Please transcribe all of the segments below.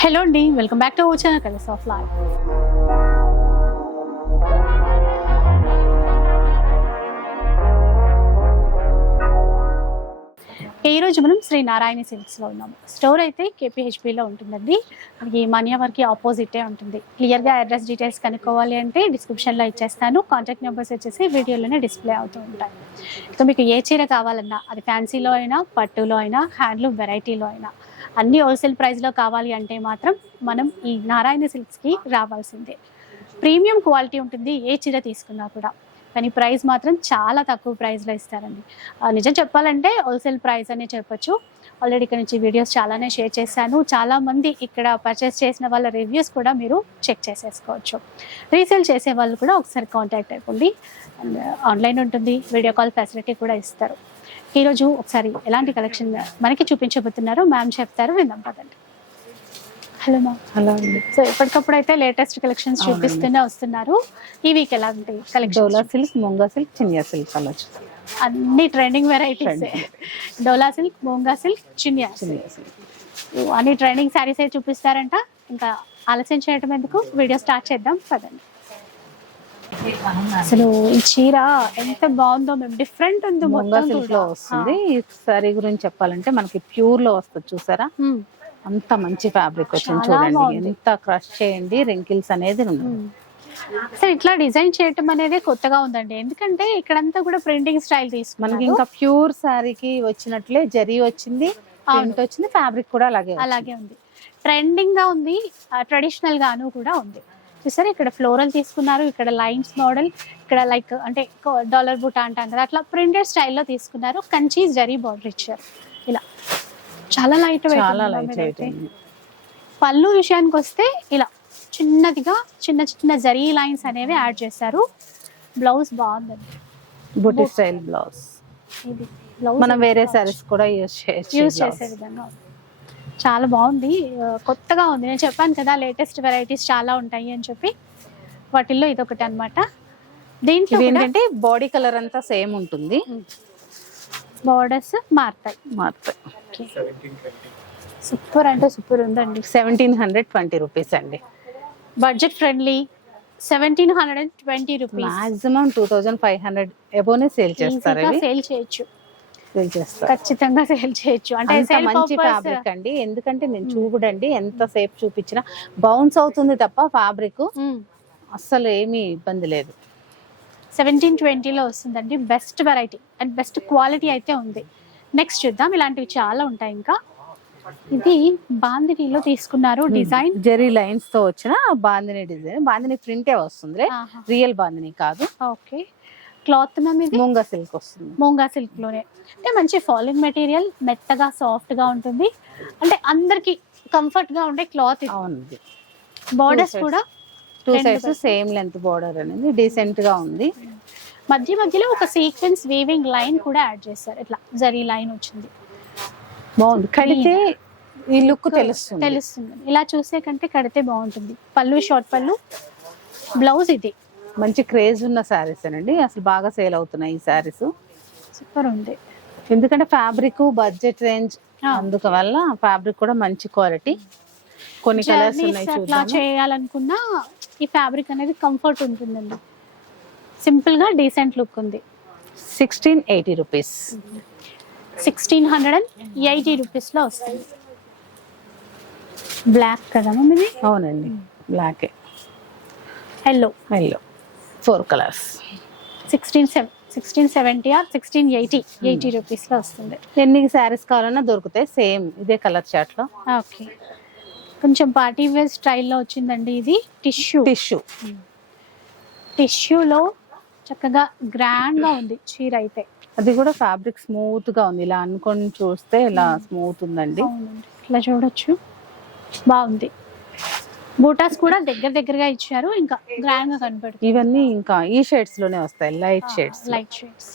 Hello అండి welcome back to our channel colours of life ఈ రోజు మనం శ్రీ నారాయణ సిల్క్స్లో ఉన్నాము స్టోర్ అయితే కేపీహెచ్బిలో ఉంటుందండి. మనకి మాన్యావర్కి ఆపోజిటే ఉంటుంది. క్లియర్గా అడ్రస్ డీటెయిల్స్ కనుక్కోవాలి అంటే డిస్క్రిప్షన్లో ఇచ్చేస్తాను. కాంటాక్ట్ నెంబర్స్ వచ్చేసి వీడియోలోనే డిస్ప్లే అవుతూ ఉంటాయి. ఇక మీకు ఏ చీర కావాలన్నా అది ఫ్యాన్సీలో అయినా పట్టులో అయినా హ్యాండ్లూమ్ వెరైటీలో అయినా అన్ని హోల్సేల్ ప్రైస్లో కావాలి అంటే మాత్రం మనం ఈ నారాయణ సిల్క్స్కి రావాల్సిందే. ప్రీమియం క్వాలిటీ ఉంటుంది ఏ చీర తీసుకున్నా కూడా. కానీ ప్రైస్ మాత్రం చాలా తక్కువ ప్రైస్లో ఇస్తారండి. నిజం చెప్పాలంటే హోల్సేల్ ప్రైస్ అనే చెప్పొచ్చు. ఆల్రెడీ ఇక్కడ నుంచి వీడియోస్ చాలానే షేర్ చేశాను. చాలామంది ఇక్కడ పర్చేస్ చేసిన వాళ్ళ రివ్యూస్ కూడా మీరు చెక్ చేసేసుకోవచ్చు. రీసేల్ చేసే వాళ్ళు కూడా ఒకసారి కాంటాక్ట్ అయిపోండి అండ్ ఆన్లైన్ ఉంటుంది వీడియో కాల్ ఫెసిలిటీ కూడా ఇస్తారు. ఈరోజు ఒకసారి ఎలాంటి కలెక్షన్ మనకి చూపించబోతున్నారో మ్యామ్ చెప్తారు విందాం పదండి. Hello ma'am. అలా ఉంది సో ఎప్పటికప్పుడు అయితే లేటెస్ట్ కలెక్షన్స్ చూపిస్తూనే వస్తున్నారు. ఈ వీక్ ఎలాంటి Dola collection silk Munga silk Chiniya silk అలా అన్ని trending varieties Dola silk Moonga silk Chiniya Chiniya silk. అన్ని ట్రెండింగ్ శారీస్ అయితే చూపిస్తారంట. ఇంకా ఆలస్యం చేయడం ఎందుకు? వీడియో స్టార్ట్ చేద్దాం పదండి. అసలు ఈ చీర ఎంత బాగుందో మేము డిఫరెంట్ ఉంది మొత్తం సిల్క్లో కూడా. వస్తుంది. ఈ సారీ గురించి చెప్పాలంటే మనకి ప్యూర్లో వస్తుంది చూసారా. అంత మంచి ఫ్యాబ్రిక్ వచ్చింది చూడండి. ఎంత క్రష్ చేయండి రింకిల్స్ అనేది ఉండదు. అసలు ఇట్లా డిజైన్ చేయటం అనేది కొత్తగా ఉందండి. ఎందుకంటే ఇక్కడంతా కూడా ప్రింటింగ్ స్టైల్ మనకి తీసుకున్నాను ఇంకా ప్యూర్ సారీకి వచ్చినట్లే జరీ వచ్చింది ప్రింట్ వచ్చింది ఫ్యాబ్రిక్ కూడా అలాగే. అలాగే ఉంది. ట్రెండింగ్గా ఉంది. ట్రెడిషనల్ గాను కూడా ఉంది. చూసారు ఇక్కడ ఫ్లోరల్ తీసుకున్నారు ఇక్కడ లైన్స్ మోడల్ ఇక్కడ లైక్ అంటే డాలర్ బుట్ట అంటాం కదా అట్లా ప్రింటెడ్ స్టైల్లో తీసుకున్నారు. కంచి జరీ బార్డర్ ఇచ్చారు. ఇలా. చాలా లైట్ వెయిట్ పళ్ళు విషయానికి వస్తే ఇలా చిన్నదిగా చిన్న చిన్న జరీ లైన్స్ అనేవి యాడ్ చేశారు. బ్లౌజ్ బాగుందండి. బుట్టి స్టైల్ బ్లౌజ్ ఇది మనం వేరే సారీస్ కూడా యూస్ చేయొచ్చు యూజ్ చేసే విధంగా చాలా బాగుంది. కొత్తగా ఉంది. నేను చెప్పాను కదా లేటెస్ట్ వెరైటీస్ చాలా ఉంటాయి అని చెప్పి. వాటిల్లో ఇదొకటి అన్నమాట దీంట్లో ఏంటంటే బాడీ కలర్ అంతా సేమ్ ఉంటుంది. బార్డర్స్ మారుతాయి. మారుతాయి. సూపర్ అంటే సూపర్ ఉందండి. సెవెంటీన్ హండ్రెడ్ ట్వంటీ రూపీస్ అండి. Budget friendly seventeen hundred and twenty rupees. Maximum two thousand five hundred ఎబోనే sale చేస్తారు సేల్ చేయొచ్చు. సేల్ చేస్తారు ఖచ్చితంగా సేల్ చేయొచ్చు. అంటే మంచి ఫ్యాబ్రిక్ అండి. ఎందుకంటే నేను చూడండి ఎంత సేపు చూపించినా బౌన్స్ అవుతుంది తప్ప ఫ్యాబ్రిక్ అస్సలు ఏమీ ఇబ్బంది లేదు. సెవెంటీన్ ట్వంటీలో వస్తుందండి. Best variety and best quality అయితే ఉంది. నెక్స్ట్ చూద్దాం. ఇలాంటివి చాలా ఉంటాయి ఇంకా. ఇది బాందినీలో తీసుకున్నారు డిజైన్ జెరీ లైన్స్తో వచ్చిన బాందిని డిజైన్ బాందిని ప్రింటే వస్తుంది రియల్ బాందిని కాదు. ఓకే. క్లాత్ మ్యామ్ ఇది? ముంగా సిల్క్ వస్తుంది. మోంగా సిల్క్లోనే. అంటే మంచి ఫాలింగ్ మెటీరియల్ మెత్తగా సాఫ్ట్గా ఉంటుంది. అంటే అందరికి కంఫర్ట్గా ఉండే క్లాత్ అవునండి. బార్డర్స్. కూడా two sides same length border అనేది డీసెంట్గా ఉంది. మధ్య మధ్యలో ఒక సీక్వెన్స్ వీవింగ్ లైన్ కూడా యాడ్ చేశారు. ఇట్లా జరీ లైన్ వచ్చింది. బాగుంది. కడితే ఈ లుక్ తెలుస్తుంది. తెలుస్తుంది. ఇలా చూసే కంటే కడితే బాగుంటుంది. పళ్ళు షార్ట్ పళ్ళు. బ్లౌజ్ ఇది. మంచి క్రేజ్ ఉన్న శారీస్ అండి అసలు బాగా సేల్ అవుతున్నాయి ఈ శారీస్. సూపర్ ఉంది. ఎందుకంటే ఫ్యాబ్రిక్ బడ్జెట్ రేంజ్ ఆ. అందువల్ల ఫ్యాబ్రిక్ కూడా మంచి క్వాలిటీ. కొన్ని కలర్స్ ఉన్నాయి చేయాలనుకున్నా ఈ ఫ్యాబ్రిక్ అనేది కంఫర్ట్ ఉంటుందండి. సింపుల్గా డీసెంట్ లుక్ ఉంది. Sixteen eighty rupees. Sixteen hundred and eighty రూపీస్లో వస్తుంది. బ్లాక్ కదా ఇది అవునండి. Black. Yellow yellow four colours. Sixteen seven sixteen seventy or sixteen eighty? Eighty రూపీస్లో వస్తుంది. ఎన్ని శారీస్ కావాలన్నా దొరుకుతాయి. సేమ్ ఇదే కలర్ చాట్లో ఓకే. కొంచెం పార్టీ వేర్ స్టైల్లో వచ్చిందండి ఇది. టిష్యూ. టిష్యూ. టిష్యూలో చక్కగా గ్రాండ్గా ఉంది చీర అయితే. అది కూడా ఫ్యాబ్రిక్ స్మూత్గా ఉంది. ఇలా అనుకొని చూస్తే ఇలా స్మూత్ ఉందండి. అవునండి. ఇట్లా చూడొచ్చు. బాగుంది. బూటాస్ కూడా దగ్గర దగ్గరగా ఇచ్చారు. ఇంకా గ్రాండ్గా కనపడుతుంది. ఇవన్నీ ఇంకా ఈ షేడ్స్లోనే వస్తాయి light shades light shades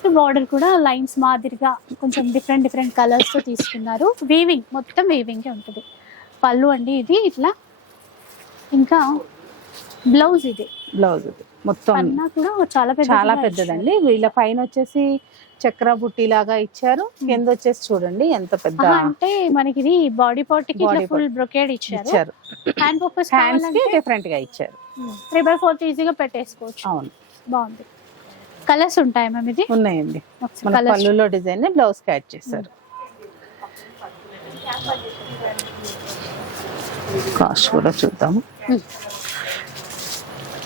so border కూడా లైన్స్ మాదిరిగా కొంచెం డిఫరెంట్ డిఫరెంట్ కలర్స్తో తీసుకున్నారు. వీవింగ్ మొత్తం వీవింగ్ ఉంటుంది. పళ్ళు అండి ఇది ఇట్లా. ఇంకా బ్లౌజ్ ఇది. బ్లౌజ్ ఇది. మొత్తం కూడా చాలా చాలా పెద్దదండి. వీళ్ళ పైన వచ్చేసి చక్ర బుట్టి లాగా ఇచ్చారు. కింద వచ్చేసి చూడండి ఎంత పెద్ద అంటే మనకి ఇది బాడీ పార్ట్కి ఫుల్ బ్రొకేడ్ ఇచ్చారు. హ్యాండ్ పర్పస్ హ్యాండ్స్కి డిఫరెంట్గా ఇచ్చారు. త్రీ బై ఫోర్త్ ఈజీగా పెట్టేసుకోవచ్చు. అవును. బాగుంది. కలర్స్ ఉంటాయి మ్యామ్ ఇది? ఉన్నాయండి. మన పళ్ళులో డిజైన్ బ్లౌజ్కి యాడ్ చేశారు. కాస్ట్ కూడా చూద్దాము.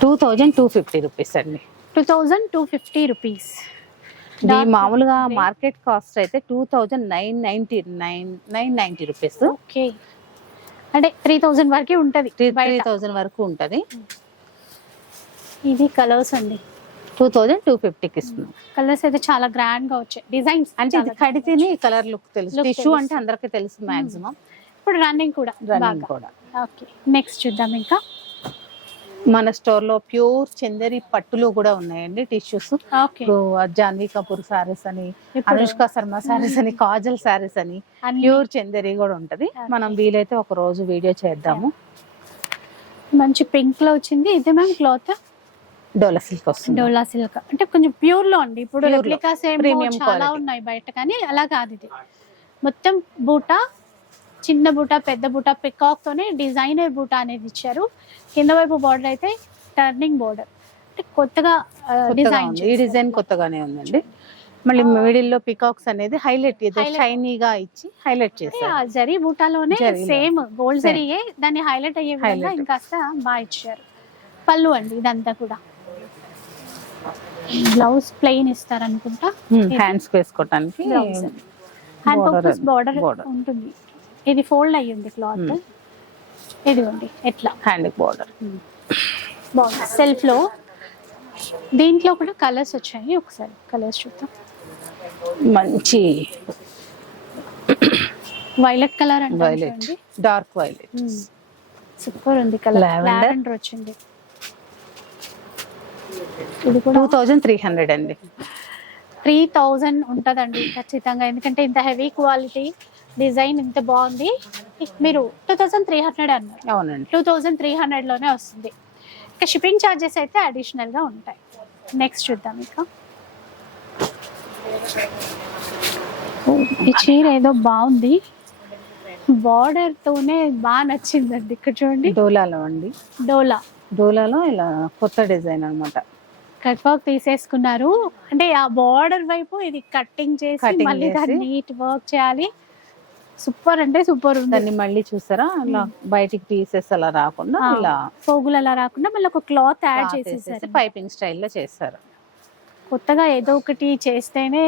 Two thousand two fifty rupees అండి. Two thousand two fifty rupees ఇది మామూలుగా మార్కెట్ కాస్ట్ అయితే two thousand nine ninety nine nine ninety rupees okay అంటే త్రీ థౌజండ్ వరకే ఉంటది త్రీ. థౌజండ్ వరకు ఉంటది. ఇది కలర్స్ అండి. టూ థౌజండ్ టూ ఫిఫ్టీకి ఇస్తున్నాం. కలర్స్ అయితే చాలా గ్రాండ్గా వచ్చాయి. డిజైన్స్ అంటే ఇది కడితేనే కలర్ లుక్ తెలుసు. టిష్యూ. అంటే అందరికి తెలుసు మాక్సిమం ఇప్పుడు రన్నింగ్ కూడా రన్నింగ్ కూడా. ఓకే నెక్స్ట్ చూద్దాం ఇంకా. మన స్టోర్లో ప్యూర్ చందరి పట్టులు కూడా ఉన్నాయండి టిష్యూస్ ఇప్పుడు జాన్వీ కపూర్ సారీస్ అని అనుష్క శర్మ సారీస్ అని కాజల్ సారీస్ అని ప్యూర్ చందరి కూడా ఉంటది. మనం వీలైతే ఒక రోజు వీడియో చేద్దాము. మంచి పింక్లో వచ్చింది. ఇది మ్యామ్ క్లాత్ డోలా సిల్క్ వస్తుంది. డోలా సిల్క్ అంటే కొంచెం ప్యూర్లో అండి. ఇప్పుడు. రెప్లికాస్ Premium చాలా. ఉన్నాయి బయట కానీ అలా కాదు ఇది. మొత్తం బూటా చిన్న బూటా పెద్ద బూటా పికాక్ తోనే డిజైనర్ బూటా అనేది ఇచ్చారు కింద వైపు బార్డర్ అయితే టర్నింగ్ బార్డర్ అంటే కొత్తగా డిజైన్. ఈ డిజైన్ కొత్తగానే ఉందండి మళ్ళీ మిడిల్లో పికాక్స్ అనేది హైలైట్. షైనీగా ఇచ్చి హైలైట్ చేశారు ఆ జరీ బూటాలోనే. Same gold. జరీయే దాన్ని హైలైట్ అయ్యే విధంగా. ఇంకాస్త బాగా ఇచ్చారు పళ్ళు అండి ఇదంతా కూడా బ్లౌజ్ ప్లెయిన్ ఇస్తారు అనుకుంటా హ్యాండ్స్ వేసుకోవటానికి హ్యాండ్ బార్డర్. ఉంటుంది ఇది ఫోల్డ్ అయ్యింది క్లాత్. ఇదిగోండి ఎట్లా? హ్యాండ్ బార్డర్ బాగుంది. సెల్ఫ్లో దీంట్లో కూడా కలర్స్ వచ్చాయి ఒకసారి. కలర్స్ చూద్దాం. మంచి వైలెట్ కలర్ అంటే వైలెట్ డార్క్ వైలెట్ సూపర్ ఉంది కలర్. లావెండర్ వచ్చింది. ఇది కూడా టూ థౌజండ్ త్రీ హండ్రెడ్ అండి. త్రీ థౌజండ్ ఉంటుందండి ఖచ్చితంగా. ఎందుకంటే ఇంత హెవీ క్వాలిటీ డిజైన్ ఇంత బాగుంది. మీరు టూ థౌజండ్ త్రీ హండ్రెడ్ అన్నారు. అవునండి. టూ థౌజండ్ త్రీ హండ్రెడ్లోనే వస్తుంది. ఇక షిప్పింగ్ ఛార్జెస్ అయితే అడిషనల్గా ఉంటాయి. నెక్స్ట్ చూద్దాం ఇక. ఈ చీర ఏదో బాగుంది. బార్డర్ తోనే బాగా నచ్చిందండి. ఇక్కడ చూడండి. డోలాలో అండి. డోలా. డోలాలో ఇలా కొత్త డిజైన్ అన్నమాట. కట్ వర్క్ తీసేసుకున్నారు. అంటే ఆ బార్డర్ వైపు ఇది కట్టింగ్ చేసి మళ్ళీ దాన్ని. నీట్ వర్క్ చేయాలి. సూపర్ అంటే సూపర్ ఉంది. దాన్ని మళ్ళీ చూసారా? అలా బయటికి పీసెస్ అలా రాకుండా ఇలా పోగులు అలా రాకుండా మళ్ళీ ఒక క్లాత్ యాడ్ చేసేసారు. పైపింగ్ స్టైల్లో చేస్తారు కొత్తగా ఏదో ఒకటి చేస్తేనే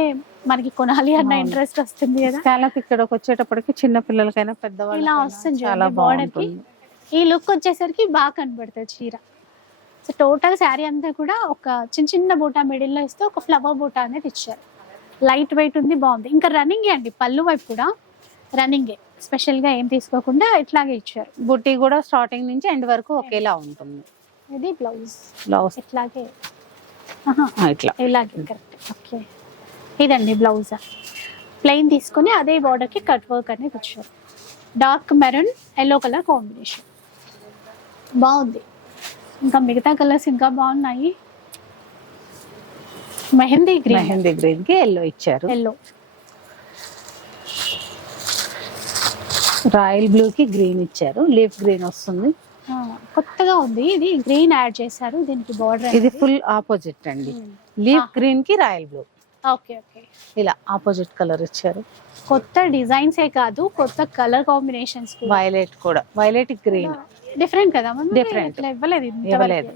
మనకి కొనాలి అన్న. ఇంట్రెస్ట్ వస్తుంది కదా. స్కాలప్ ఇక్కడికి వచ్చేటప్పటికి చిన్న పిల్లలకైనా పెద్దవాళ్ళకైనా ఇలా వస్తుంది చాలా చూడండి border కి. బాగుంటుంది. ఈ లుక్ వచ్చేసరికి బాగా కనబడుతుంది చీర. సో టోటల్ శారీ అంతా కూడా ఒక చిన్న చిన్న బూటా మిడిల్లో ఇస్తే ఒక ఫ్లవర్ బూటా అనేది ఇచ్చారు. లైట్ వెయిట్ ఉంది బాగుంది. ఇంకా రన్నింగే అండి పళ్ళు వైపు కూడా రన్నింగే. స్పెషల్గా ఏం తీసుకోకుండా ఇట్లాగే ఇచ్చారు. బుట్టి కూడా స్టార్టింగ్ నుంచి ఎండ్ వరకు ఒకేలా ఉంటుంది. ఇది బ్లౌజ్. బ్లౌజ్. ఇట్లాగే. ఇట్లా. ఇలాగే కరెక్ట్. ఓకే. ఇదండి బ్లౌజ్. ప్లెయిన్ తీసుకొని అదే బార్డర్కి కట్ వర్క్ అనేది ఇచ్చారు. Dark maroon yellow colour combination. బాగుంది. ఇంకా మిగతా కలర్స్ ఇంకా బాగున్నాయి. మెహందీ గ్రీన్. మెహందీ గ్రీన్కి ఎల్లో ఇచ్చారు. ఎల్లో. రాయల్ బ్లూ కి గ్రీన్ ఇచ్చారు. లీఫ్ గ్రీన్ వస్తుంది. కొత్తగా ఉంది. ఇది గ్రీన్ యాడ్ చేశారు. దీనికి బార్డర్ ఇది ఫుల్ ఆపోజిట్ అండి. లీఫ్ గ్రీన్కి రాయల్ బ్లూ. Okay okay. ఇలా ఆపోజిట్ కలర్ ఇచ్చారు. కొత్త డిజైన్స్ ఏ కాదు కొత్త కలర్ కాంబినేషన్స్ వైలెట్ కూడా. వైలెట్ గ్రీన్ డిఫరెంట్ కదా. ఇట్లా ఇవ్వలేదు ఇవ్వలేదు.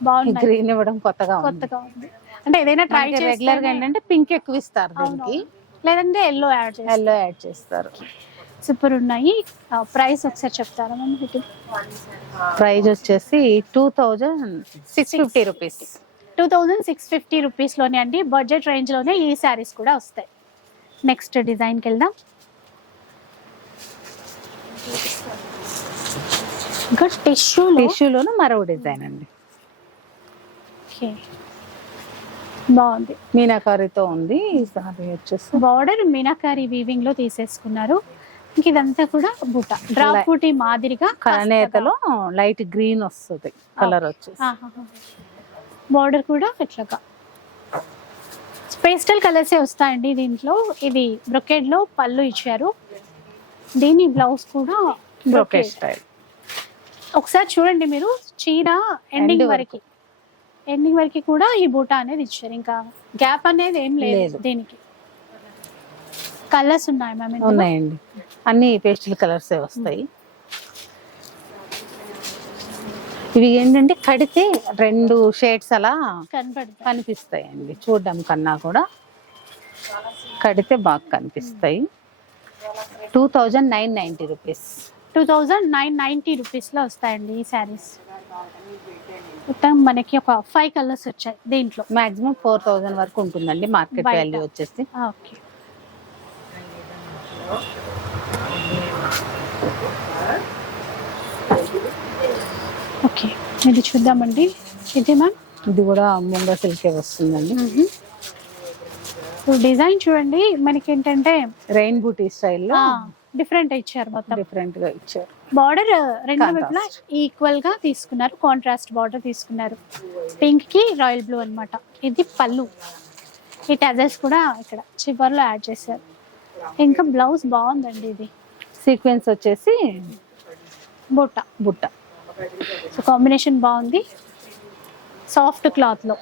బాగున్నాయి గ్రీన్ ఇవ్వడం కొత్తగా కొత్తగా ఉంది. అంటే ఏదైనా ట్రై రెగ్యులర్గా ఏంటంటే పింక్ ఎక్కువ ఇస్తారు దీనికి. లేదంటే ఎల్లో యాడ్ ఎల్లో యాడ్ చేస్తారు. సూపర్ ఉన్నాయి. ప్రైస్ ఒకసారి చెప్తారా మ్యామ్ ప్రైస్ వచ్చేసి two thousand six fifty rupees two thousand six fifty రూపీస్లోనే అండి. బడ్జెట్ రేంజ్లోనే ఈ శారీస్ కూడా వస్తాయి. నెక్స్ట్ డిజైన్కి వెళ్దాం. ఇంకా టిష్యూలో టిష్యూలోను మరో డిజైన్ అండి. ఓకే బాగుంది. మీనాకారితో ఉంది. ఈ సారీ వచ్చేసి బార్డర్ మీనాకారి వీవింగ్లో తీసేసుకున్నారు. ఇదంతా కూడా బూట. డ్రాప్ బూటీ మాదిరిగా కలనేతలో లైట్ గ్రీన్ వస్తుంది కలర్ వచ్చేసి. బార్డర్ కూడా ఇట్లాగా. పేస్టల్ కలర్సే వస్తాయండి దీంట్లో. ఇది బ్రొకేడ్లో పళ్ళు ఇచ్చారు. దీని బ్లౌజ్ కూడా బ్రోకే brocade. స్టైల్. ఒకసారి చూడండి మీరు చీర ఎండింగ్ వరకు. ఎండింగ్ వరకు కూడా ఈ బూటా అనేది ఇచ్చారు. ఇంకా గ్యాప్ అనేది ఏం లేదు. దీనికి. కలర్స్ ఉన్నాయి మ్యామ్. ఉన్నాయండి. అన్ని పేస్టల్ కలర్స్ వస్తాయి. ఇవి ఏంటంటే కడితే రెండు షేడ్స్ అలా కనపడుతుంది కనిపిస్తాయండి. చూడడం కన్నా కూడా కడితే బాగా కనిపిస్తాయి. Two thousand nine ninety rupees two thousand nine ninety రూపీస్లో వస్తాయండి ఈ శారీస్ మొత్తం మనకి ఒక ఫైవ్ కలర్స్ వచ్చాయి దీంట్లో. మాక్సిమం ఫోర్ థౌజండ్ వరకు ఉంటుందండి మార్కెట్. వాల్యూ వచ్చేసి. ఓకే. ఓకే ఇది చూద్దామండి. ఇది మ్యామ్? ఇది కూడా ముంగ సిల్కే వస్తుందండి. డిజైన్ చూడండి మనకి ఏంటంటే రెయిన్ బూటీ స్టైల్లో డిఫరెంట్ ఇచ్చారు మొత్తం. డిఫరెంట్గా ఇచ్చారు. బార్డర్ రెండు. వైపులా ఈక్వల్గా తీసుకున్నారు కాంట్రాస్ట్ బార్డర్ తీసుకున్నారు. పింక్కి రాయల్ బ్లూ అన్నమాట. ఇది పళ్ళు. ఈ టజల్స్ కూడా ఇక్కడ చివర్లో యాడ్ చేశారు. ఇంకా బ్లౌజ్ బాగుందండి ఇది. సీక్వెన్స్ వచ్చేసి బుట్ట బుట్ట. సో కాంబినేషన్ బాగుంది. సాఫ్ట్ క్లాత్లో.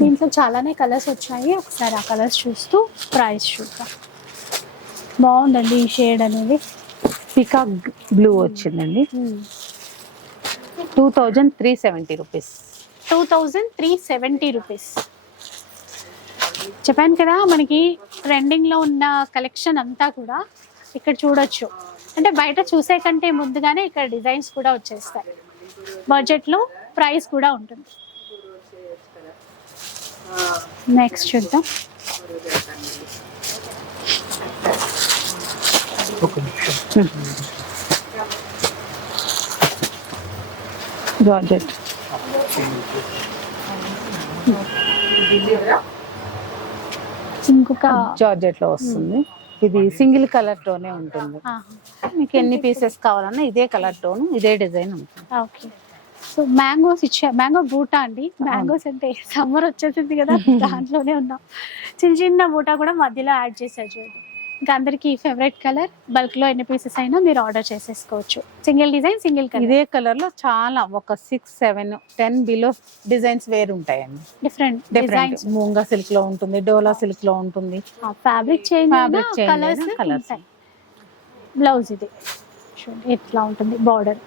దీంట్లో చాలానే కలర్స్ వచ్చాయి. ఒకసారి ఆ కలర్స్ చూస్తూ ప్రైస్ చూద్దాం. బాగుందండి ఈ షేడ్ అనేది. పికాక్ బ్లూ వచ్చిందండి. Two thousand three seventy rupees two thousand three seventy rupees చెప్పాను కదా మనకి ట్రెండింగ్లో ఉన్న కలెక్షన్ అంతా కూడా ఇక్కడ చూడొచ్చు. అంటే బయట చూసే కంటే ముందుగానే ఇక్కడ డిజైన్స్ కూడా వచ్చేస్తాయి. బడ్జెట్లో ప్రైస్ కూడా ఉంటుంది. నెక్స్ట్ చూద్దాం. జార్జెట్ ఇంకొక జార్జెట్లో వస్తుంది? ఇది సింగిల్ కలర్ టోనే ఉంటుంది. మీకు ఎన్ని పీసెస్ కావాలన్నా ఇదే కలర్ టోన్ ఇదే డిజైన్ ఉంటుంది. ఓకే సో మ్యాంగోస్ ఇచ్చా మ్యాంగో బూటా అండి? మ్యాంగోస్ అంటే సమ్మర్ వచ్చేసింది కదా దాంట్లోనే ఉన్నాం. చిన్న చిన్న బూటా కూడా మధ్యలో యాడ్ చేశారు చూడండి. ఇంకా అందరికి ఫేవరెట్ కలర్ బల్క్లో ఎన్ని పీసెస్ అయినా మీరు ఆర్డర్ చేసేసుకోవచ్చు. సింగిల్ డిజైన్ సింగిల్ కలర్ ఇదే కలర్లో చాలా ఒక six seven ten below designs వేరు ఉంటాయండి. డిఫరెంట్ డిఫరెంట్ డిజైన్స్ మూంగా సిల్క్లో ఉంటుంది డోలా సిల్క్లో ఉంటుంది. Fabric change change colours colours. Blouse ఇది. ఇట్లా ఉంటుంది బార్డర్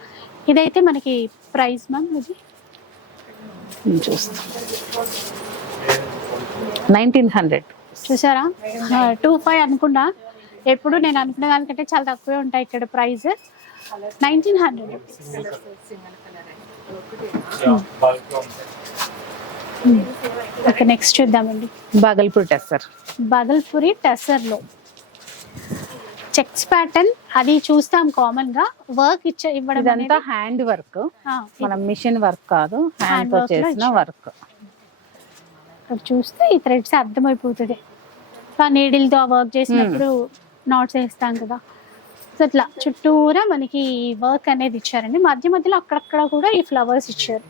ఇదైతే మనకి ప్రైస్ మ్యామ్ ఇది? నేను చూస్తాను నైన్టీన్ హండ్రెడ్ చూసారా? టూ ఫైవ్ అనుకున్నా. ఎప్పుడు నేను అనుకున్న దానికంటే చాలా తక్కువే ఉంటాయి ఇక్కడ price. Nineteen hundred okay next చూద్దామండి. బాగల్పూర్ టెస్సర్. బగల్పూరి టెసర్లో చెక్స్ ప్యాటర్న్ అది చూస్తాం కామన్గా. వర్క్ ఇచ్చే ఇవ్వడం ఇదంతా అనేది. హ్యాండ్ వర్క్ మన మిషన్ వర్క్ కాదు Hand హ్యాండ్తో లో చేసిన. వర్క్ చూస్తే ఈ థ్రెడ్స్ అర్థమైపోతుంది. ఆ needle తో వర్క్ చేసినప్పుడు నాట్స్ వేస్తాం కదా. సో అట్లా చుట్టూరా మనకి వర్క్ అనేది ఇచ్చారండి. మధ్య మధ్యలో అక్కడక్కడ కూడా ఈ ఫ్లవర్స్ ఇచ్చారు.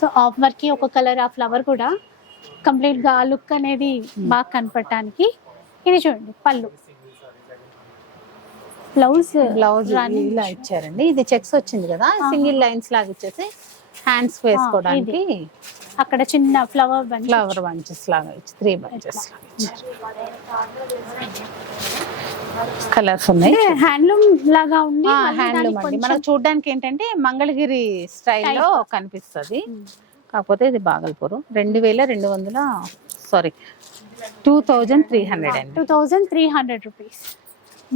సో ఆఫ్ వర్క్ ఒక కలర్ ఆ ఫ్లవర్ కూడా కంప్లీట్గా లుక్ అనేది బాగా కనపడటానికి ఇది చూడండి పళ్ళు. బ్లౌజ్ బ్లౌజ్ ఇలా ఇచ్చారండి. ఇది చెక్స్ వచ్చింది కదా సింగిల్ లైన్స్ లాగా ఇచ్చేసి హ్యాండ్స్ వేసుకోవడానికి. అక్కడ చిన్న ఫ్లవర్ బంచ్ ఫ్లవర్ బంచెస్ లాగా ఇచ్చి త్రీ బంచెస్ కలర్స్ ఉన్నాయి. హ్యాండ్లూమ్ లాగా మళ్ళీ హ్యాండ్లూమ్ అండి. మనకు చూడడానికి ఏంటంటే మంగళగిరి స్టైల్లో కనిపిస్తుంది. కాకపోతే ఇది బాగల్పూర్. రెండు వేల రెండు వందల sorry two thousand three hundred అండి. Two thousand three hundred rupees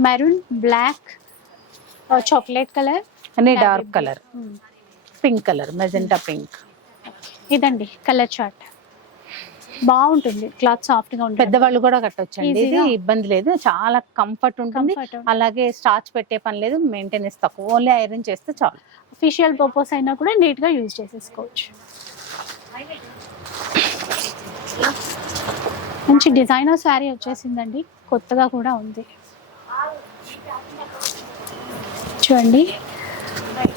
maroon black chocolate colour అన్ని dark colour pink colour magenta pink ఇదండి కలర్ చార్ట్ బాగుంటుంది క్లాత్ సాఫ్ట్గా ఉంటుంది. పెద్దవాళ్ళు కూడా కట్టొచ్చండి. ఇది. ఇబ్బంది లేదు. చాలా కంఫర్ట్ ఉంటుంది. అలాగే స్టార్చ్ పెట్టే పని లేదు. మెయింటెనెన్స్ తక్కువ. ఓన్లీ ఐరన్ చేస్తే చాలు. అఫీషియల్ పర్పస్ అయినా కూడా నీట్గా యూజ్ చేసేసుకోవచ్చు. మంచి డిజైనర్ శారీ వచ్చేసిందండి. కొత్తగా కూడా ఉంది. చూడండి.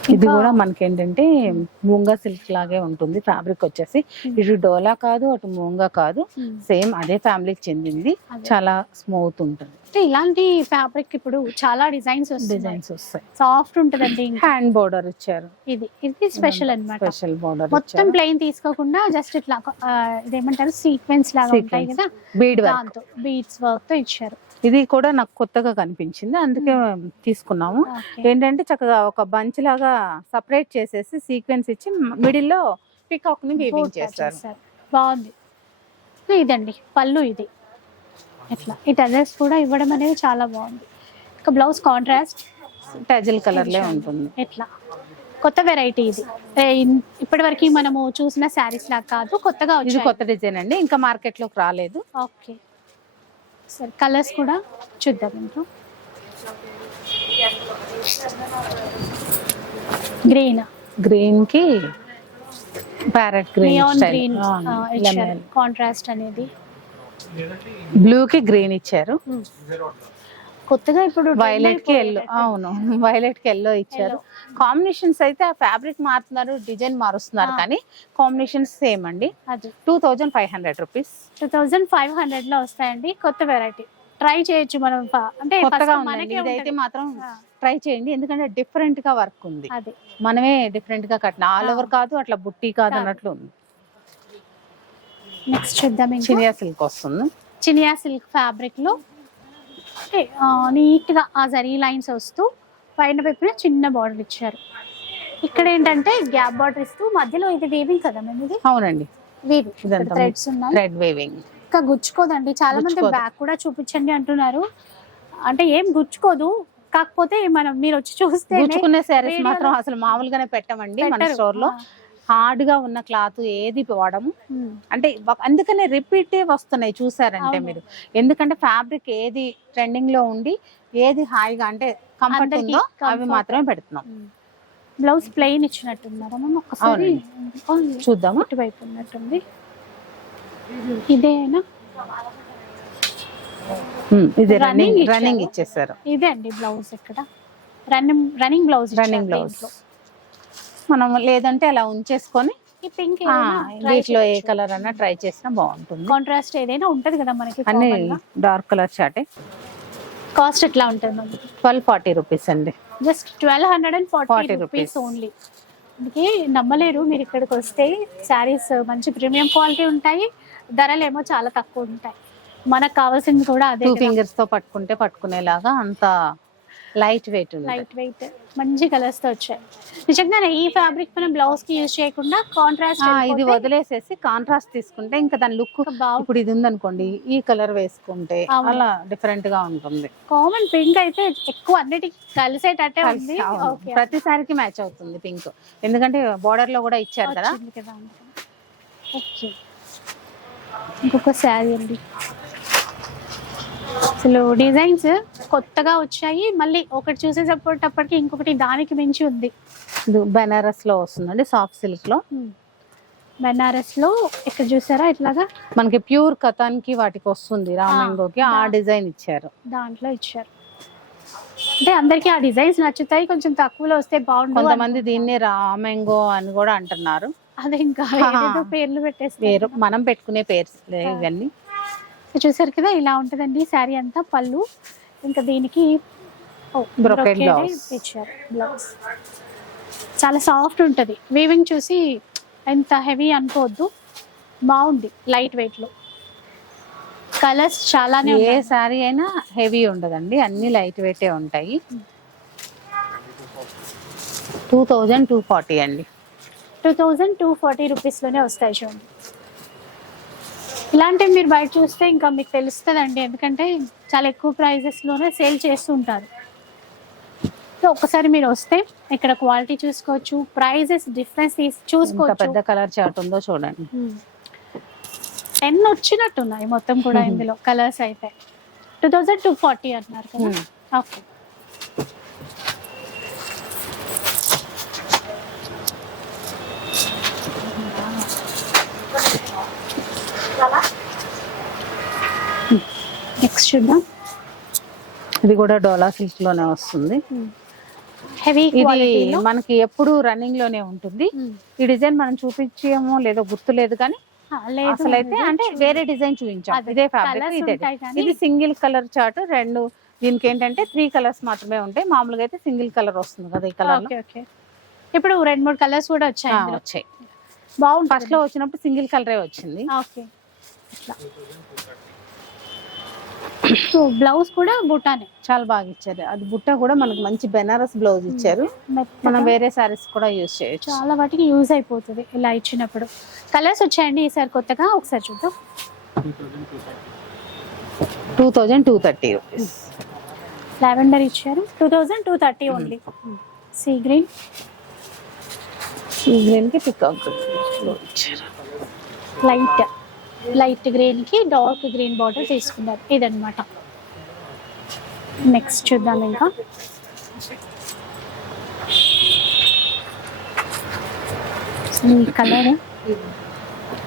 ఇది కూడా మనకి ఏంటంటే మూంగా సిల్క్ లాగే ఉంటుంది ఫ్యాబ్రిక్ వచ్చేసి. ఇటు డోలా కాదు అటు మూంగా కాదు. సేమ్ అదే ఫ్యామిలీకి చెందింది. చాలా స్మూత్ ఉంటుంది. అంటే ఇలాంటి ఫ్యాబ్రిక్ ఇప్పుడు చాలా డిజైన్స్ డిజైన్స్ వస్తాయి. సాఫ్ట్ ఉంటుందండి హ్యాండ్ బోర్డర్ ఇచ్చారు. ఇది ఇది స్పెషల్ అన్నమాట. స్పెషల్ బోర్డర్ మొత్తం ప్లెయిన్ తీసుకోకుండా జస్ట్ ఇట్లా ఇదేమంటారు? సీక్వెన్స్ లాగా ఉంటాయి. కదా? బీడ్ వర్క్ బీట్స్ వర్క్తో ఇచ్చారు. ఇది కూడా నాకు కొత్తగా కనిపించింది. అందుకే తీసుకున్నాము. ఏంటంటే చక్కగా ఒక బంచ్ లాగా సపరేట్ చేసేసి సీక్వెన్స్ ఇచ్చి మిడిల్లో పికాక్ని వీవింగ్ చేస్తారు. బాగుంది. ఇదండి. పళ్ళు ఇది. ఇట్లా. ఈ టజల్స్ కూడా ఇవ్వడం అనేది చాలా బాగుంది. ఇంకా బ్లౌజ్ కాంట్రాస్ట్. టజల్ కలర్ లే ఉంటుంది. ఇట్లా. కొత్త వెరైటీ ఇది. ఏ, ఇన్- ఇప్పటివరకు మనము చూసిన శారీస్ లాగా కాదు కొత్తగా ఇది కొత్త డిజైన్ అండి. ఇంకా మార్కెట్లోకి రాలేదు. ఓకే. సరే కలర్స్ కూడా చూద్దాం ఇంట్లో. గ్రీన్ గ్రీన్కి ప్యారెట్ గ్రీన్ గ్రీన్ కాంట్రాస్ట్ అనేది. బ్లూ కి గ్రీన్ ఇచ్చారు. కొత్తగా ఇప్పుడు వైలెట్కి. ఎల్లో అవును. వైలెట్కి ఎల్లో ఇచ్చారు. కాంబినేషన్స్ అయితే ఆ ఫ్యాబ్రిక్ మారుతున్నారు డిజైన్ మారుస్తున్నారు. కానీ కాంబినేషన్స్ సేమ్ అండి. Two thousand five hundred rupees two thousand five హండ్రెడ్లో వస్తాయండి. కొత్త వెరైటీ ట్రై చేయొచ్చు మనం అంటే కొత్తగా ఉంటది. మాత్రం ట్రై చేయండి. ఎందుకంటే డిఫరెంట్గా వర్క్ ఉంది. అది. మనమే డిఫరెంట్గా కట్టిన. ఆల్. ఓవర్ కాదు అట్లా బుట్టి కాదు. అన్నట్లు ఉంది. నెక్స్ట్ చూద్దాం చినియా సిల్క్ వస్తుంది. చినియా సిల్క్ ఫ్యాబ్రిక్లో అంటే, ఆ, నీట్గా ఆ జరీ లైన్స్ వస్తూ పైన వైపున చిన్న బార్డర్ ఇచ్చారు. ఇక్కడ ఏంటంటే గ్యాప్ బార్డర్ ఇస్తూ మధ్యలో ఇది వీవింగ్ కదా మేము ఇది? అవునండి. వీవింగ్ ఇదంతా థ్రెడ్స్ ఉన్నాయి? థ్రెడ్ వేవింగ్ ఇంకా గుచ్చుకోదండి. చాలా మంది. బ్యాక్ కూడా చూపించండి అంటున్నారు. అంటే ఏం గుచ్చుకోదు. కాకపోతే మనం మీరు వచ్చి చూస్తే గుచ్చుకునే వీడియోలో- మాత్రం అసలు మామూలుగానే పెట్టమండి మన. స్టోర్లో. ఆ. హార్డ్గా ఉన్న క్లాత్ ఏది వాడము. అంటే అందుకనే రిపీటే వస్తున్నాయి చూసారంటే. మీరు. ఎందుకంటే ఫ్యాబ్రిక్ ఏది ట్రెండింగ్లో ఉండి ఏది హాయిగా అంటే కంఫర్ట్ ఉందో అవి. మాత్రమే పెడుతున్నాం. బ్లౌజ్ ప్లెయిన్ ఇచ్చినట్టున్నారా ఒకసారి ఓన్లీ చూద్దామా? ఇటువైపు ఉన్నట్టుంది. ఇదేనా? ఇది రన్నింగ్. రన్నింగ్ ఇచ్చేసారు. ఇదే అండి బ్లౌజ్ ఇక్కడ. Running running blouse running blouse. మనం లేదంటే అలా ఉంచేసుకొని ఈ పింక్ వీటిలో ఏ కలర్ అన్నా ట్రై చేసినా బాగుంటుంది. కాంట్రాస్ట్ ఏదైనా ఉంటది కదా మనకి అన్ని డార్క్ కలర్ చాటే కాస్ట్ ఎట్లా ఉంటుంది మనకి ట్వెల్వ్ ఫార్టీ రూపీస్ అండి. Just twelve hundred and forty 40 rupees. Only అందుకే నమ్మలేరు మీరు ఇక్కడికి వస్తే శారీస్ మంచి ప్రీమియం క్వాలిటీ ఉంటాయి ధరలు ఏమో చాలా తక్కువ ఉంటాయి. మనకు కావాల్సింది కూడా అదే ఫింగర్స్తో పట్టుకుంటే పట్టుకునేలాగా అంత లైట్ వెయిట్ లైట్ వెయిట్. మంచి కలర్స్తో వచ్చాయి. నిజంగానే ఈ ఫ్యాబ్రిక్ మనం బ్లౌజ్కి యూజ్ చేయకుండా కాంట్రాస్ట్ ఇది వదిలేసేసి కాంట్రాస్ట్ తీసుకుంటే ఇంకా దాని లుక్ బాగు ఇప్పుడు ఇది ఉందనుకోండి ఈ కలర్ వేసుకుంటే. అలా డిఫరెంట్గా ఉంటుంది. కామన్ పింక్ అయితే ఎక్కువ అన్నిటికి కలిసేటట్టే ఉంది. ప్రతిసారికి మ్యాచ్ అవుతుంది పింక్. ఎందుకంటే బార్డర్లో కూడా ఇచ్చారు కదా. ఓకే. ఇంకొక శారీ అండి. అసలు డిజైన్స్ కొత్తగా వచ్చాయి. మళ్ళీ ఒకటి చూసేటప్పటికి ఇంకొకటి దానికి మించి ఉంది. బెనారస్లో వస్తుందండి సాఫ్ట్ సిల్క్లో బెనారస్లో ఇక్కడ చూసారా ఇట్లాగా? మనకి ప్యూర్ కథానికి వాటికి వస్తుంది రామంగోకి ఆ డిజైన్ ఇచ్చారు. దాంట్లో ఇచ్చారు. అంటే అందరికి ఆ డిజైన్స్ నచ్చుతాయి కొంచెం తక్కువలో వస్తే బాగుండు కొంతమంది దీన్ని రామంగో అని కూడా అంటున్నారు. అదే ఇంకా పేర్లు పేరు పెట్టేస్తారు మనం పెట్టుకునే పేర్స్ ఇవన్నీ. చూసారు కదా ఇలా ఉంటుందండి శారీ అంతా పళ్ళు. ఇంకా దీనికి. ఇచ్చారు? బ్లౌజ్ చాలా సాఫ్ట్ ఉంటుంది. వీవింగ్ చూసి ఎంత హెవీ అనుకోవద్దు. బాగుంది లైట్ వెయిట్లో. కలర్స్ చాలానే ఏ సారీ అయినా హెవీ ఉండదండి. అన్ని లైట్ వెయిటే ఉంటాయి. టూ థౌజండ్ టూ ఫార్టీ అండి. టూ థౌజండ్ టూ ఫార్టీ రూపీస్లోనే వస్తాయి చూడండి. ఇలాంటివి మీరు బయట చూస్తే ఇంకా మీకు తెలుస్తుందండి. ఎందుకంటే చాలా ఎక్కువ ప్రైజెస్లోనే సేల్ చేస్తుంటారు. సో ఒకసారి మీరు వస్తే ఇక్కడ క్వాలిటీ చూసుకోవచ్చు ప్రైజెస్ డిఫరెన్స్ చూసుకోవచ్చు. పెద్ద కలర్ చార్ట్ ఉందో చూడండి. టెన్ వచ్చినట్టున్నాయి మొత్తం కూడా Mhm. ఇందులో కలర్స్ అయితే. టూ థౌజండ్ టూ ఫార్టీ అంటున్నారు కదా. Hmm. ఓకే నెక్స్ట్ చూద్దాం. ఇది కూడా డోలా సిల్క్లోనే వస్తుంది హెవీ ఇది మనకి ఎప్పుడు రన్నింగ్లోనే ఉంటుంది. ఈ డిజైన్ మనం చూపించామో లేదో గుర్తు లేదు కానీ అసలు అయితే అంటే వేరే డిజైన్ చూపించాం. ఇదే ఫ్యాబ్రిక్ ఇదే ఇది సింగిల్ కలర్ చార్ట్ రెండు దీనికి ఏంటంటే త్రీ కలర్స్ మాత్రమే ఉంటాయి. మామూలుగా అయితే సింగిల్ కలర్ వస్తుంది కదా ఈ కలర్ ఇప్పుడు రెండు మూడు కలర్స్ కూడా వచ్చాయి. వచ్చాయి. బాగుంటుంది. ఫస్ట్లో వచ్చినప్పుడు సింగిల్ కలరే వచ్చింది. ఓకే సో బ్లౌజ్ కూడా బుటానే. చాలా బాగా ఇచ్చారు. అది బుట్ట కూడా మనకి మంచి బెనారస్ బ్లౌజ్ ఇచ్చారు. మనం వేరే సారీస్ కూడా యూజ్ చేయొచ్చు. చాలా వాటికి యూజ్ అయిపోతుంది ఇలా ఇచ్చినప్పుడు. కలర్స్ వచ్చాయండి ఈసారి కొత్తగా? ఒకసారి చూద్దాం. Two thousand two thirty rupees. Lavender ఇచ్చారు. Two thousand two thirty only. Sea green. ఈ గ్రీన్కి పికాక్ ఇచ్చారు. లైట్. లైట్ గ్రీన్కి డార్క్ గ్రీన్ బార్డర్ తీసుకున్నారు. ఇదన్నమాట. నెక్స్ట్ చూద్దాం ఇంకా. ఈ కలర్?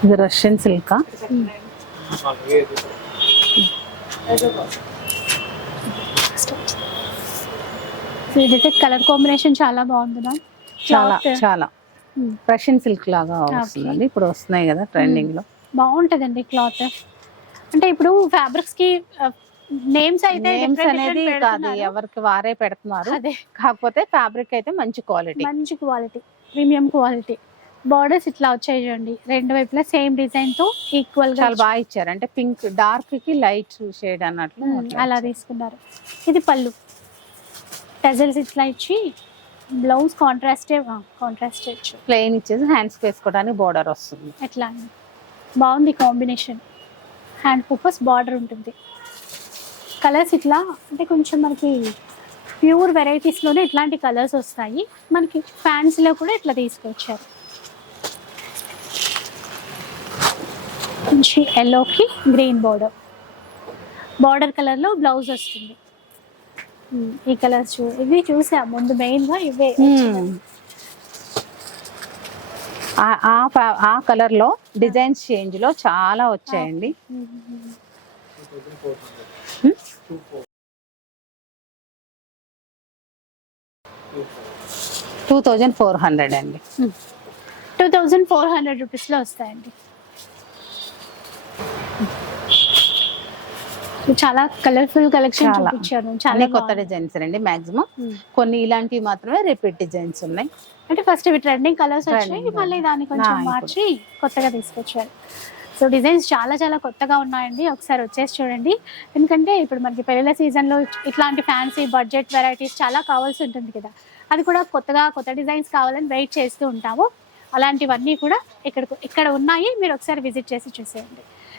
ఇది రష్యన్ సిల్క్ ఇదైతే కలర్ కాంబినేషన్ చాలా బాగుంది మ్యామ్. చాలా. చాలా. Hmm. రష్యన్ సిల్క్ లాగా వస్తుందండి. ఇప్పుడు వస్తున్నాయి కదా ట్రెండింగ్లో బాగుంటదండి క్లాత్. అంటే ఇప్పుడు ఫ్యాబ్రిక్స్కి నేమ్స్ అయితే నేమ్స్ అనేది కాదు. ఎవరికి వారే పెడుతున్నారు. అదే. కాకపోతే ఫ్యాబ్రిక్ అయితే మంచి క్వాలిటీ మంచి క్వాలిటీ ప్రీమియం క్వాలిటీ బార్డర్స్ ఇట్లా వచ్చాయి చూడండి. రెండు వైపులా సేమ్ డిజైన్తో ఈక్వల్గా చాలా బాగా ఇచ్చారు. అంటే పింక్ డార్క్కి లైట్ షేడ్ అన్నట్లు అలా తీసుకున్నారు. ఇది పళ్ళు. టజల్స్ ఇట్లా ఇచ్చి బ్లౌజ్ కాంట్రాస్ట్ కాంట్రాస్ట్ ప్లెయిన్ ఇచ్చేసి హ్యాండ్స్ వేసుకోవడానికి బోర్డర్ వస్తుంది. ఎట్లా బాగుంది కాంబినేషన్. హ్యాండ్ పర్పస్ బార్డర్ ఉంటుంది. కలర్స్ ఇట్లా అంటే కొంచెం మనకి ప్యూర్ వెరైటీస్లోనే ఇట్లాంటి కలర్స్ వస్తాయి. మనకి ఫ్యాన్స్లో కూడా ఇట్లా తీసుకొచ్చారు. మంచి ఎల్లోకి గ్రీన్ బార్డర్ బార్డర్ కలర్లో బ్లౌజ్ వస్తుంది. ఈ కలర్స్ ఇవి చూసా ముందు మెయిన్గా ఇవే ఆ- ఆ fa- ఆ కలర్లో డిజైన్స్ చేంజ్లో చాలా వచ్చాయండి. టూ థౌజండ్ ఫోర్ హండ్రెడ్ అండి. టూ థౌజండ్ ఫోర్ హండ్రెడ్ రూపీస్లో వస్తాయండి. చాలా కలర్ఫుల్ కలెక్షన్. చూపించారు. చాలా కొత్త. డిజైన్స్ అండి మాక్సిమం ఉమ్. కొన్ని ఇలాంటివి మాత్రమే రిపీట్ డిజైన్స్ ఉన్నాయి. అంటే ఫస్ట్ ఇవి ట్రెండింగ్ కలర్స్ వచ్చాయి మళ్ళీ దాన్ని కొంచెం. మార్చి కొత్తగా తీసుకొచ్చారు. సో డిజైన్స్ చాలా చాలా కొత్తగా ఉన్నాయండి. ఒకసారి వచ్చేసి చూడండి. ఎందుకంటే ఇప్పుడు మనకి పెళ్ళిళ్ళ సీజన్లో ఇట్లాంటి ఫ్యాన్సీ బడ్జెట్ వెరైటీస్ చాలా కావాల్సి ఉంటుంది కదా. అది కూడా కొత్తగా కొత్త డిజైన్స్ కావాలని వెయిట్ చేస్తూ ఉంటాము. అలాంటివన్నీ కూడా ఇక్కడ ఇక్కడ ఉన్నాయి. మీరు ఒకసారి విజిట్ చేసి చూసేయండి.